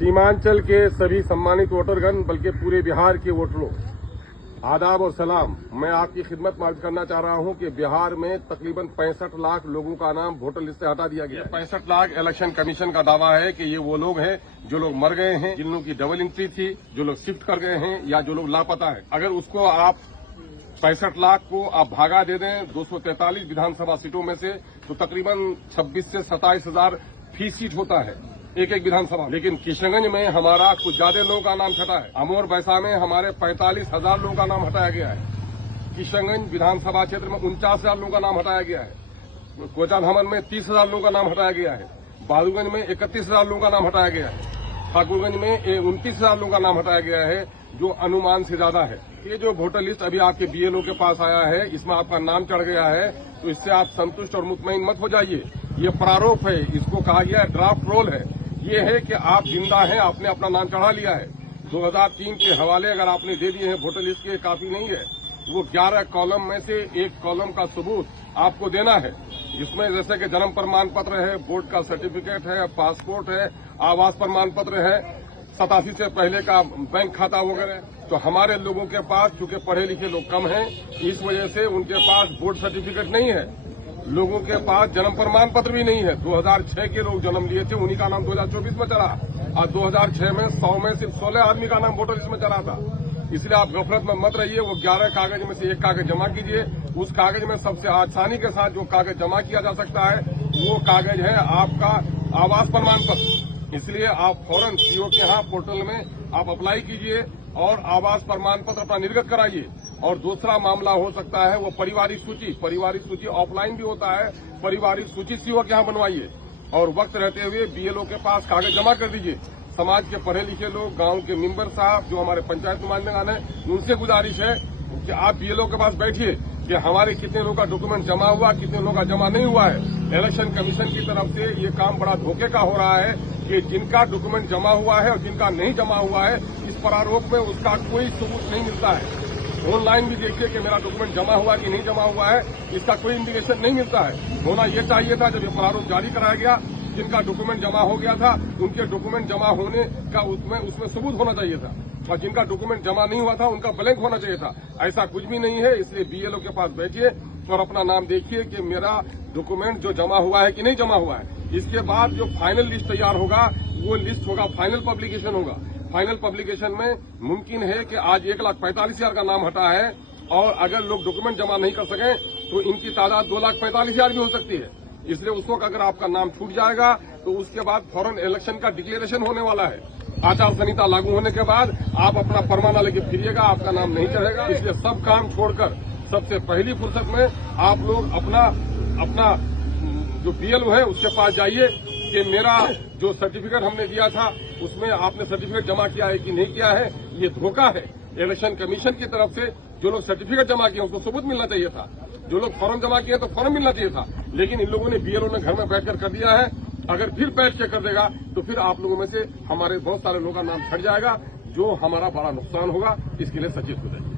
सीमांचल के सभी सम्मानित वोटरगण बल्कि पूरे बिहार के वोटरों, आदाब और सलाम। मैं आपकी खिदमत में अर्ज करना चाह रहा हूं कि बिहार में तकरीबन 65 लाख लोगों का नाम वोटर लिस्ट से हटा दिया गया। 65 लाख इलेक्शन कमीशन का दावा है कि ये वो लोग हैं जो लोग मर गए हैं, जिन लोगों की डबल एंट्री थी, जो लोग शिफ्ट कर गए हैं या जो लोग लापता है। अगर उसको आप 65 लाख को आप भागा दे दें 243 विधानसभा सीटों में से, तो तकरीबन 26 से 27 हजार फी सीट होता है एक विधानसभा। लेकिन किशनगंज में हमारा कुछ ज्यादा लोगों का नाम छटा है। अमोर बैसा में हमारे 45,000 लोगों का नाम हटाया गया है। किशनगंज विधानसभा क्षेत्र में 49,000 लोगों का नाम हटाया गया है। कोचाधामन में 30,000 लोगों का नाम हटाया गया है। बहादुरगंज में 31,000 लोगों का नाम हटाया गया है। ठाकुरगंज में 29,000 लोगों का नाम हटाया गया है, जो अनुमान से ज्यादा है। ये जो वोटर लिस्ट अभी आपके बीएलओ के पास आया है, इसमें आपका नाम चढ़ गया है, तो इससे आप संतुष्ट और मुतमईन मत हो जाइए। ये प्रारूप है, इसको कहा गया है ड्राफ्ट रोल है। ये है कि आप जिंदा हैं, आपने अपना नाम चढ़ा लिया है। 2003 के हवाले अगर आपने दे दिए हैं वोटर लिस्ट के, काफी नहीं है। वो 11 कॉलम में से एक कॉलम का सबूत आपको देना है, जिसमें जैसे कि जन्म प्रमाण पत्र है, बोर्ड का सर्टिफिकेट है, पासपोर्ट है, आवास प्रमाण पत्र है, 87 से पहले का बैंक खाता वगैरह। तो हमारे लोगों के पास चूंकि पढ़े लिखे लोग कम हैं, इस वजह से उनके पास बोर्ड सर्टिफिकेट नहीं है। लोगों के पास जन्म प्रमाण पत्र भी नहीं है। 2006 के लोग जन्म लिए थे, उन्हीं का नाम 2024 में चढ़ा, और 2006 में 100 में सिर्फ 16 आदमी का नाम वोटर लिस्ट में चढ़ा था। इसलिए आप गफलत में मत रहिए। वो 11 कागज में से एक कागज जमा कीजिए। उस कागज में सबसे आसानी के साथ जो कागज जमा किया जा सकता है, वो कागज है आपका आवास प्रमाण पत्र। इसलिए आप फौरन सीओ के यहाँ पोर्टल में आप अप्लाई कीजिए और आवास प्रमाण पत्र अपना निर्गत कराइए। और दूसरा मामला हो सकता है वो पारिवारिक सूची ऑफलाइन भी होता है। पारिवारिक सूची सीओ के यहाँ बनवाइए और वक्त रहते हुए बीएलओ के पास कागज जमा कर दीजिए। समाज के पढ़े लिखे लोग, गांव के मेंबर साहब, जो हमारे पंचायत नुमाइंदगान है, उनसे गुजारिश है कि आप बीएलओ के पास बैठिए कि हमारे कितने लोगों का डॉक्यूमेंट जमा हुआ, कितने लोगों का जमा नहीं हुआ है। इलेक्शन कमीशन की तरफ से ये काम बड़ा धोखे का हो रहा है कि जिनका डॉक्यूमेंट जमा हुआ है और जिनका नहीं जमा हुआ है, इस प्रारूप में उसका कोई सबूत नहीं मिलता है। ऑनलाइन भी देखिए कि मेरा डॉक्यूमेंट जमा हुआ कि नहीं जमा हुआ है, इसका कोई इंडिकेशन नहीं मिलता है। होना ये चाहिए था, जब ये प्रारूप जारी कराया गया, जिनका डॉक्यूमेंट जमा हो गया था उनके डॉक्यूमेंट जमा होने का उसमें सबूत होना चाहिए था, और जिनका डॉक्यूमेंट जमा नहीं हुआ था उनका ब्लैंक होना चाहिए था। ऐसा कुछ भी नहीं है। इसलिए बीएलओ के पास बैठिए और अपना नाम देखिए कि मेरा डॉक्यूमेंट जो जमा हुआ है कि नहीं जमा हुआ है। इसके बाद जो फाइनल लिस्ट तैयार होगा, वो लिस्ट होगा, फाइनल पब्लिकेशन होगा। फाइनल पब्लिकेशन में मुमकिन है कि आज 1,45,000 का नाम हटा है, और अगर लोग डॉक्यूमेंट जमा नहीं कर सकें तो इनकी तादाद 2,45,000 भी हो सकती है। इसलिए उस वक्त अगर आपका नाम छूट जाएगा तो उसके बाद फौरन इलेक्शन का डिक्लेरेशन होने वाला है। आचार संहिता लागू होने के बाद आप अपना परवाना लेके फिरिएगा, आपका नाम नहीं चढ़ेगा। इसलिए सब काम छोड़कर सबसे पहली फुर्सत में आप लोग अपना जो बीएलओ है उसके पास जाइए कि मेरा जो सर्टिफिकेट हमने दिया था उसमें आपने सर्टिफिकेट जमा किया है कि नहीं किया है। ये धोखा है। इलेक्शन कमीशन की तरफ से जो लोग सर्टिफिकेट जमा किए उसको सबूत मिलना चाहिए था। जो लोग फॉर्म जमा किए तो फॉर्म मिलना चाहिए था। लेकिन इन लोगों ने बीएलओ ने घर में बैठकर कर दिया है। अगर फिर बैठ के कर देगा तो फिर आप लोगों में से हमारे बहुत सारे लोगों का नाम छट जाएगा, जो हमारा बड़ा नुकसान होगा। इसके लिए सचेत हो जाएगा।